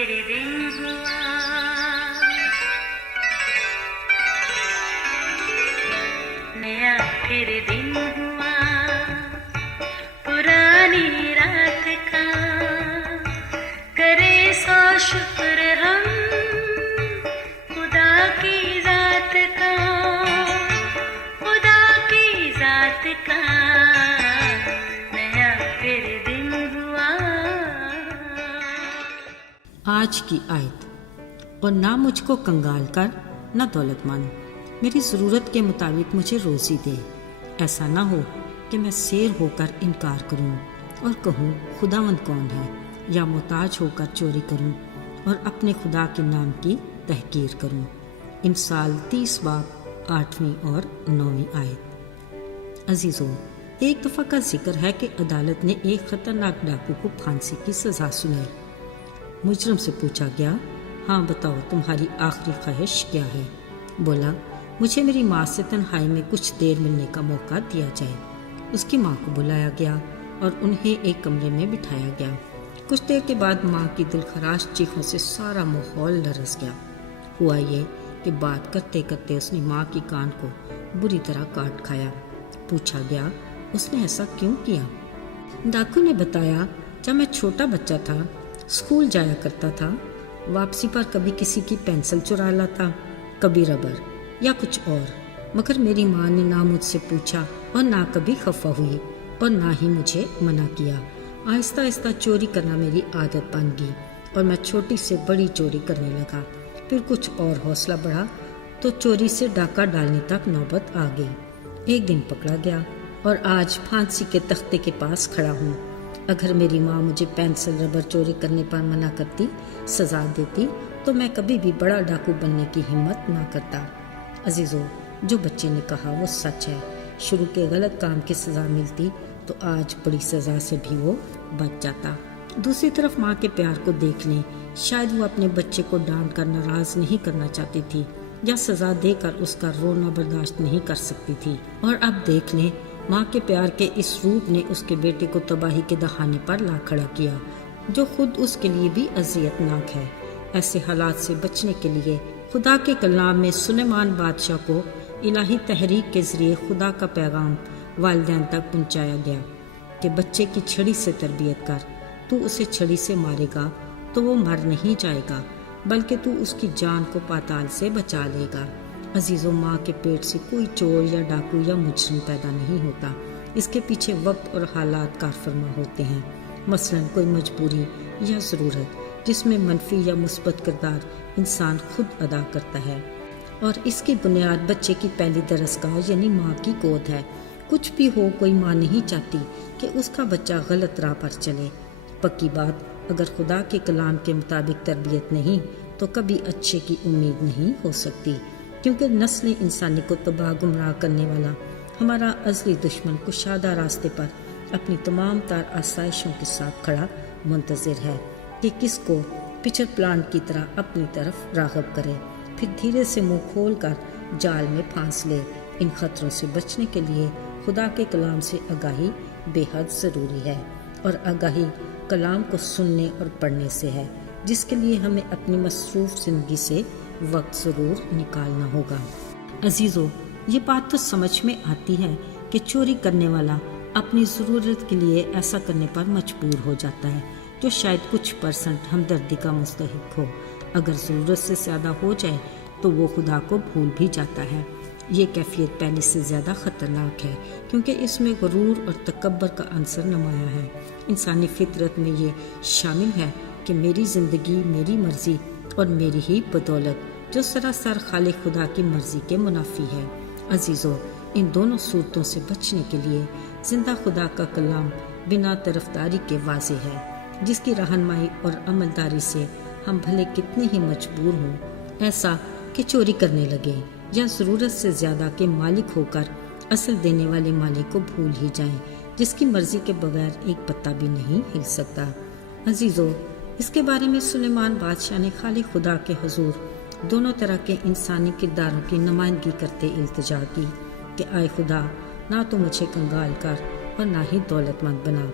پھر دن ہوا، نیا پھر دن ہوا، پرانی رات کا کرے سو شکر ہم خدا کی ذات کا، خدا کی ذات کا نیا پھر دن ہوا۔ آج کی آیت، اور نہ مجھ کو کنگال کر نہ دولت مند، میری ضرورت کے مطابق مجھے روزی دے، ایسا نہ ہو کہ میں سیر ہو کر انکار کروں اور کہوں خداوند کون ہے، یا محتاج ہو کر چوری کروں اور اپنے خدا کے نام کی تحقیر کروں۔ امثال 30 باب 8ویں اور 9ویں آیت۔ عزیزو، ایک دفعہ کا ذکر ہے کہ عدالت نے ایک خطرناک ڈاکو کو پھانسی کی سزا سنائی۔ مجرم سے پوچھا گیا، ہاں بتاؤ تمہاری آخری خواہش کیا ہے؟ بولا، مجھے میری ماں سے تنہائی میں کچھ دیر ملنے کا موقع دیا جائے۔ اس کی ماں کو بلایا گیا اور انہیں ایک کمرے میں بٹھایا گیا۔ کچھ دیر کے بعد ماں کی دلخراش چیخوں سے سارا ماحول لرز گیا۔ ہوا یہ کہ بات کرتے کرتے اس نے ماں کی کان کو بری طرح کاٹ کھایا۔ پوچھا گیا، اس نے ایسا کیوں کیا؟ ڈاکو نے بتایا، جب میں چھوٹا بچہ تھا، اسکول جایا کرتا تھا، واپسی پر کبھی کسی کی پینسل چرا لاتا، کبھی ربر یا کچھ اور، مگر میری ماں نے نہ مجھ سے پوچھا اور نہ کبھی خفا ہوئی اور نہ ہی مجھے منع کیا۔ آہستہ آہستہ چوری کرنا میری عادت بن گئی اور میں چھوٹی سے بڑی چوری کرنے لگا۔ پھر کچھ اور حوصلہ بڑھا تو چوری سے ڈاکہ ڈالنے تک نوبت آ گئی۔ ایک دن پکڑا گیا اور آج پھانسی کے تختے کے پاس کھڑا ہوں۔ اگر میری ماں مجھے پینسل ربر چوری کرنے پر منع کرتی، سزا دیتی، تو میں کبھی بھی بڑا ڈاکو بننے کی ہمت نہ کرتا۔ عزیزو، جو بچے نے کہا وہ سچ ہے۔ شروع کے غلط کام کی سزا ملتی تو آج بڑی سزا سے بھی وہ بچ جاتا۔ دوسری طرف ماں کے پیار کو دیکھ لیں، شاید وہ اپنے بچے کو ڈانٹ کر ناراض نہیں کرنا چاہتی تھی یا سزا دے کر اس کا رونا برداشت نہیں کر سکتی تھی، اور اب دیکھ لیں ماں کے پیار کے اس روپ نے اس کے بیٹے کو تباہی کے دہانے پر لا کھڑا کیا، جو خود اس کے لیے بھی اذیت ناک ہے۔ ایسے حالات سے بچنے کے لیے خدا کے کلام میں سلیمان بادشاہ کو الہی تحریک کے ذریعے خدا کا پیغام والدین تک پہنچایا گیا کہ بچے کی چھڑی سے تربیت کر، تو اسے چھڑی سے مارے گا تو وہ مر نہیں جائے گا بلکہ تو اس کی جان کو پاتال سے بچا لے گا۔ عزیزو، ماں کے پیٹ سے کوئی چور یا ڈاکو یا مجرم پیدا نہیں ہوتا، اس کے پیچھے وقت اور حالات کار فرما ہوتے ہیں، مثلاً کوئی مجبوری یا ضرورت جس میں منفی یا مثبت کردار انسان خود ادا کرتا ہے، اور اس کی بنیاد بچے کی پہلی درسگاہ یعنی ماں کی گود ہے۔ کچھ بھی ہو، کوئی ماں نہیں چاہتی کہ اس کا بچہ غلط راہ پر چلے۔ پکی بات، اگر خدا کے کلام کے مطابق تربیت نہیں تو کبھی اچھے کی امید نہیں ہو سکتی، کیونکہ نسل انسانی کو تباہ گمراہ کرنے والا ہمارا ازلی دشمن کشادہ راستے پر اپنی تمام تر آسائشوں کے ساتھ کھڑا منتظر ہے کہ کس کو پچھر پلانٹ کی طرح اپنی طرف راغب کرے، پھر دھیرے سے منہ کھول کر جال میں پھانس لے۔ ان خطروں سے بچنے کے لیے خدا کے کلام سے آگاہی بے حد ضروری ہے، اور آگاہی کلام کو سننے اور پڑھنے سے ہے، جس کے لیے ہمیں اپنی مصروف زندگی سے وقت ضرور نکالنا ہوگا۔ عزیزو، یہ بات تو سمجھ میں آتی ہے کہ چوری کرنے والا اپنی ضرورت کے لیے ایسا کرنے پر مجبور ہو جاتا ہے، جو شاید کچھ % ہمدردی کا مستحق ہو۔ اگر ضرورت سے زیادہ ہو جائے تو وہ خدا کو بھول بھی جاتا ہے۔ یہ کیفیت پہلے سے زیادہ خطرناک ہے، کیونکہ اس میں غرور اور تکبر کا عنصر نمایاں ہے۔ انسانی فطرت میں یہ شامل ہے کہ میری زندگی، میری مرضی اور میری ہی بدولت، جو سراسر خالق خدا کی مرضی کے منافی ہے۔ عزیزو، ان دونوں صورتوں سے بچنے کے لیے زندہ خدا کا کلام بنا طرفداری کے واضح ہے، جس کی رہنمائی اور عملداری سے ہم بھلے کتنے ہی مجبور ہوں ایسا کہ چوری کرنے لگے یا ضرورت سے زیادہ کے مالک ہو کر اصل دینے والے مالک کو بھول ہی جائیں، جس کی مرضی کے بغیر ایک پتا بھی نہیں ہل سکتا۔ عزیزو، اس کے بارے میں سلیمان بادشاہ نے خالق خدا کے حضور دونوں طرح کے انسانی کرداروں کی نمائندگی کرتے التجا کی کہ آئے خدا، نہ تو مجھے کنگال کر اور نہ ہی دولت مند بنا،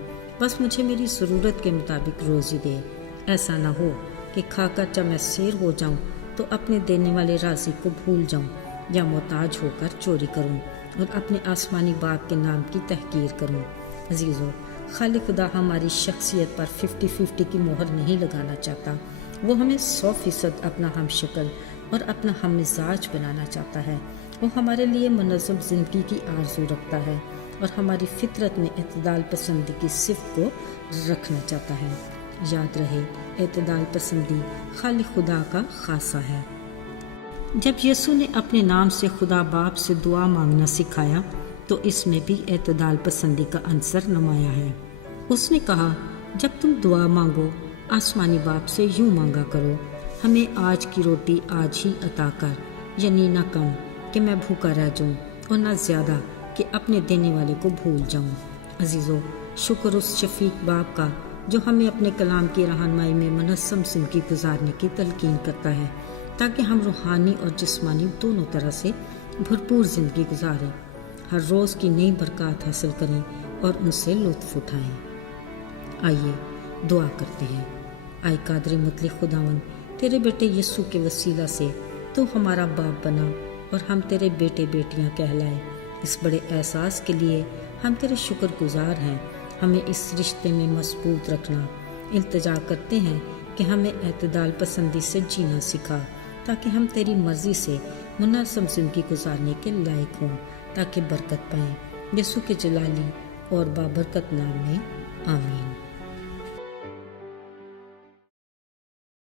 بس مجھے میری ضرورت کے مطابق روزی دے۔ ایسا نہ ہو کہ کھا کر جب میں سیر ہو جاؤں تو اپنے دینے والے راضی کو بھول جاؤں یا محتاج ہو کر چوری کروں اور اپنے آسمانی باپ کے نام کی تحقیر کروں۔ عزیزو، خالق خدا ہماری شخصیت پر 50-50 کی مہر نہیں لگانا چاہتا۔ وہ ہمیں 100% اپنا ہم شکل اور اپنا ہم مزاج بنانا چاہتا ہے۔ وہ ہمارے لیے منظم زندگی کی آرزو رکھتا ہے اور ہماری فطرت میں اعتدال پسندی کی صفت کو رکھنا چاہتا ہے۔ یاد رہے، اعتدال پسندی خالق خدا کا خاصہ ہے۔ جب یسوع نے اپنے نام سے خدا باپ سے دعا مانگنا سکھایا تو اس میں بھی اعتدال پسندی کا عنصر نمایاں ہے۔ اس نے کہا، جب تم دعا مانگو آسمانی باپ سے یوں مانگا کرو، ہمیں آج کی روٹی آج ہی عطا کر، یعنی نہ کم کہ میں بھوکا رہ جاؤں اور نہ زیادہ کہ اپنے دینے والے کو بھول جاؤں۔ عزیزو، شکر اس شفیق باپ کا جو ہمیں اپنے کلام کی رہنمائی میں منظم زندگی گزارنے کی تلقین کرتا ہے تاکہ ہم روحانی اور جسمانی دونوں طرح سے بھرپور زندگی گزاریں، ہر روز کی نئی برکات حاصل کریں اور ان سے لطف اٹھائیں۔ آئیے دعا کرتے ہیں۔ آئے قادر مطلق خداوند، تیرے بیٹے یسوع کے وسیلہ سے تو ہمارا باپ بنا اور ہم تیرے بیٹے بیٹیاں کہلائے۔ اس بڑے احساس کے لیے ہم تیرے شکر گزار ہیں۔ ہمیں اس رشتے میں مضبوط رکھنا۔ التجا کرتے ہیں کہ ہمیں اعتدال پسندی سے جینا سکھا تاکہ ہم تیری مرضی سے منظم زندگی گزارنے کے لائق ہوں، تاکہ برکت پائیں۔ یسوع کے جلالی اور بابرکت نام میں آمین۔